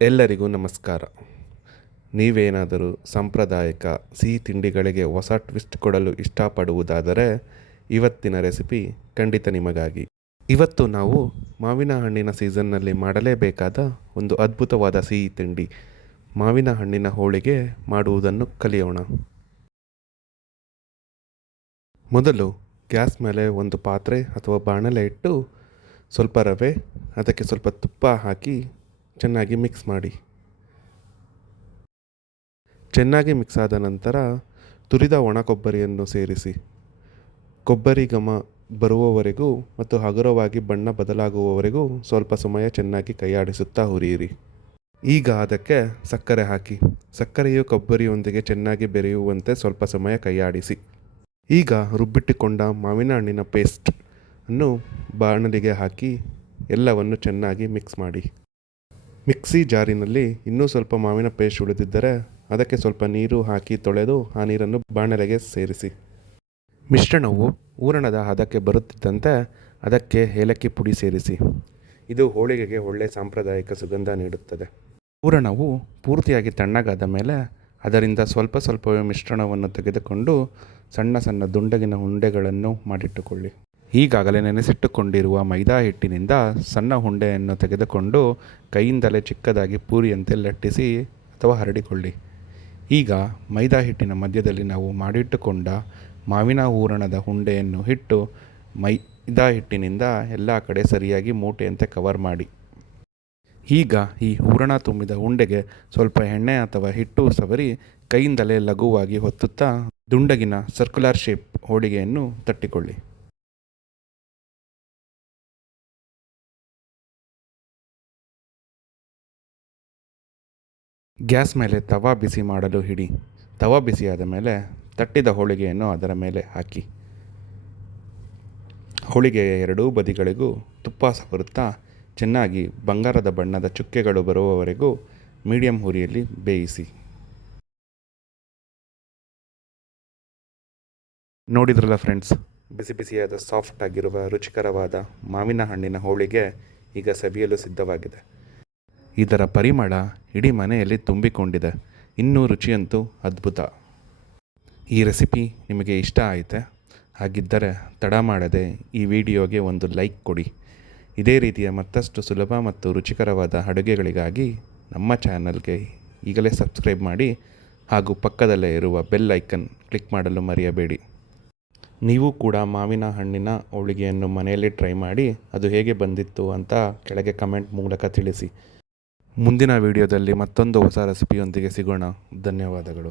ಎಲ್ಲರಿಗೂ ನಮಸ್ಕಾರ. ನೀವೇನಾದರೂ ಸಾಂಪ್ರದಾಯಿಕ ಸಿಹಿ ತಿಂಡಿಗಳಿಗೆ ಹೊಸ ಟ್ವಿಸ್ಟ್ ಕೊಡಲು ಇಷ್ಟಪಡುವುದಾದರೆ ಇವತ್ತಿನ ರೆಸಿಪಿ ಖಂಡಿತ ನಿಮಗಾಗಿ. ಇವತ್ತು ನಾವು ಮಾವಿನ ಹಣ್ಣಿನ ಸೀಸನ್ನಲ್ಲಿ ಮಾಡಲೇಬೇಕಾದ ಒಂದು ಅದ್ಭುತವಾದ ಸಿಹಿ ತಿಂಡಿ ಮಾವಿನ ಹಣ್ಣಿನ ಹೋಳಿಗೆ ಮಾಡುವುದನ್ನು ಕಲಿಯೋಣ. ಮೊದಲು ಗ್ಯಾಸ್ ಮೇಲೆ ಒಂದು ಪಾತ್ರೆ ಅಥವಾ ಬಾಣಲೆ ಇಟ್ಟು ಸ್ವಲ್ಪ ರವೆ, ಅದಕ್ಕೆ ಸ್ವಲ್ಪ ತುಪ್ಪ ಹಾಕಿ ಚೆನ್ನಾಗಿ ಮಿಕ್ಸ್ ಮಾಡಿ. ಚೆನ್ನಾಗಿ ಮಿಕ್ಸ್ ಆದ ನಂತರ ತುರಿದ ಒಣ ಕೊಬ್ಬರಿಯನ್ನು ಸೇರಿಸಿ ಕೊಬ್ಬರಿ ಘಮ ಬರುವವರೆಗೂ ಮತ್ತು ಹಗುರವಾಗಿ ಬಣ್ಣ ಬದಲಾಗುವವರೆಗೂ ಸ್ವಲ್ಪ ಸಮಯ ಚೆನ್ನಾಗಿ ಕೈಯಾಡಿಸುತ್ತಾ ಹುರಿಯಿರಿ. ಈಗ ಅದಕ್ಕೆ ಸಕ್ಕರೆ ಹಾಕಿ ಸಕ್ಕರೆಯು ಕೊಬ್ಬರಿಯೊಂದಿಗೆ ಚೆನ್ನಾಗಿ ಬೆರೆಯುವಂತೆ ಸ್ವಲ್ಪ ಸಮಯ ಕೈಯಾಡಿಸಿ. ಈಗ ರುಬ್ಬಿಟ್ಟುಕೊಂಡ ಮಾವಿನ ಹಣ್ಣಿನ ಪೇಸ್ಟ್ ಅನ್ನು ಬಾಣಲಿಗೆ ಹಾಕಿ ಎಲ್ಲವನ್ನು ಚೆನ್ನಾಗಿ ಮಿಕ್ಸ್ ಮಾಡಿ. ಮಿಕ್ಸಿ ಜಾರಿನಲ್ಲಿ ಇನ್ನೂ ಸ್ವಲ್ಪ ಮಾವಿನ ಪೇಸ್ಟ್ ಉಳಿದಿದ್ದರೆ ಅದಕ್ಕೆ ಸ್ವಲ್ಪ ನೀರು ಹಾಕಿ ತೊಳೆದು ಆ ನೀರನ್ನು ಬಾಣಲೆಗೆ ಸೇರಿಸಿ. ಮಿಶ್ರಣವು ಹೂರಣದ ಹದಕ್ಕೆ ಬರುತ್ತಿದ್ದಂತೆ ಅದಕ್ಕೆ ಏಲಕ್ಕಿ ಪುಡಿ ಸೇರಿಸಿ. ಇದು ಹೋಳಿಗೆಗೆ ಒಳ್ಳೆಯ ಸಾಂಪ್ರದಾಯಿಕ ಸುಗಂಧ ನೀಡುತ್ತದೆ. ಹೂರಣವು ಪೂರ್ತಿಯಾಗಿ ತಣ್ಣಗಾದ ಮೇಲೆ ಅದರಿಂದ ಸ್ವಲ್ಪ ಸ್ವಲ್ಪವೇ ಮಿಶ್ರಣವನ್ನು ತೆಗೆದುಕೊಂಡು ಸಣ್ಣ ಸಣ್ಣ ದುಂಡಗಿನ ಉಂಡೆಗಳನ್ನು ಮಾಡಿಟ್ಟುಕೊಳ್ಳಿ. ಈಗಾಗಲೇ ನೆನೆಸಿಟ್ಟುಕೊಂಡಿರುವ ಮೈದಾ ಹಿಟ್ಟಿನಿಂದ ಸಣ್ಣ ಉಂಡೆಯನ್ನು ತೆಗೆದುಕೊಂಡು ಕೈಯಿಂದಲೇ ಚಿಕ್ಕದಾಗಿ ಪೂರಿಯಂತೆ ಲಟ್ಟಿಸಿ ಅಥವಾ ಹರಡಿಕೊಳ್ಳಿ. ಈಗ ಮೈದಾ ಹಿಟ್ಟಿನ ಮಧ್ಯದಲ್ಲಿ ನಾವು ಮಾಡಿಟ್ಟುಕೊಂಡ ಮಾವಿನ ಹೂರಣದ ಉಂಡೆಯನ್ನು ಇಟ್ಟು ಮೈದಾ ಹಿಟ್ಟಿನಿಂದ ಎಲ್ಲ ಕಡೆ ಸರಿಯಾಗಿ ಮೂಟೆಯಂತೆ ಕವರ್ ಮಾಡಿ. ಈಗ ಈ ಹೂರಣ ತುಂಬಿದ ಉಂಡೆಗೆ ಸ್ವಲ್ಪ ಎಣ್ಣೆ ಅಥವಾ ಹಿಟ್ಟು ಸವರಿ ಕೈಯಿಂದಲೇ ಲಘುವಾಗಿ ಒತ್ತುತ್ತಾ ದುಂಡಗಿನ ಸರ್ಕ್ಯುಲರ್ ಶೇಪ್ ಹೋಳಿಗೆಯನ್ನು ತಟ್ಟಿಕೊಳ್ಳಿ. ಗ್ಯಾಸ್ ಮೇಲೆ ತವಾ ಬಿಸಿ ಮಾಡಲು ಇಡಿ. ತವಾ ಬಿಸಿಯಾದ ಮೇಲೆ ತಟ್ಟಿದ ಹೋಳಿಗೆಯನ್ನು ಅದರ ಮೇಲೆ ಹಾಕಿ ಹೋಳಿಗೆಯ ಎರಡೂ ಬದಿಗಳಿಗೂ ತುಪ್ಪ ಸವರುತ್ತಾ ಚೆನ್ನಾಗಿ ಬಂಗಾರದ ಬಣ್ಣದ ಚುಕ್ಕೆಗಳು ಬರುವವರೆಗೂ ಮೀಡಿಯಂ ಉರಿಯಲ್ಲಿ ಬೇಯಿಸಿ. ನೋಡಿದ್ರಲ್ಲ ಫ್ರೆಂಡ್ಸ್, ಬಿಸಿ ಬಿಸಿಯಾದ ಸಾಫ್ಟ್ ಆಗಿರುವ ರುಚಿಕರವಾದ ಮಾವಿನ ಹಣ್ಣಿನ ಹೋಳಿಗೆ ಈಗ ಸವಿಯಲು ಸಿದ್ಧವಾಗಿದೆ. ಇದರ ಪರಿಮಳ ಇಡೀ ಮನೆಯಲ್ಲಿ ತುಂಬಿಕೊಂಡಿದೆ. ಇನ್ನೂ ರುಚಿಯಂತೂ ಅದ್ಭುತ. ಈ ರೆಸಿಪಿ ನಿಮಗೆ ಇಷ್ಟ ಆಯಿತೆ? ಹಾಗಿದ್ದರೆ ತಡ ಮಾಡದೆ ಈ ವಿಡಿಯೋಗೆ ಒಂದು ಲೈಕ್ ಕೊಡಿ. ಇದೇ ರೀತಿಯ ಮತ್ತಷ್ಟು ಸುಲಭ ಮತ್ತು ರುಚಿಕರವಾದ ಅಡುಗೆಗಳಿಗಾಗಿ ನಮ್ಮ ಚಾನಲ್ಗೆ ಈಗಲೇ ಸಬ್ಸ್ಕ್ರೈಬ್ ಮಾಡಿ ಹಾಗೂ ಪಕ್ಕದಲ್ಲೇ ಇರುವ ಬೆಲ್ ಐಕನ್ ಕ್ಲಿಕ್ ಮಾಡಲು ಮರೆಯಬೇಡಿ. ನೀವು ಕೂಡ ಮಾವಿನ ಹಣ್ಣಿನ ಹೋಳಿಗೆಯನ್ನು ಮನೆಯಲ್ಲಿ ಟ್ರೈ ಮಾಡಿ ಅದು ಹೇಗೆ ಬಂದಿತ್ತು ಅಂತ ಕೆಳಗೆ ಕಮೆಂಟ್ ಮೂಲಕ ತಿಳಿಸಿ. ಮುಂದಿನ ವಿಡಿಯೋದಲ್ಲಿ ಮತ್ತೊಂದು ಹೊಸ ರೆಸಿಪಿಯೊಂದಿಗೆ ಸಿಗೋಣ. ಧನ್ಯವಾದಗಳು.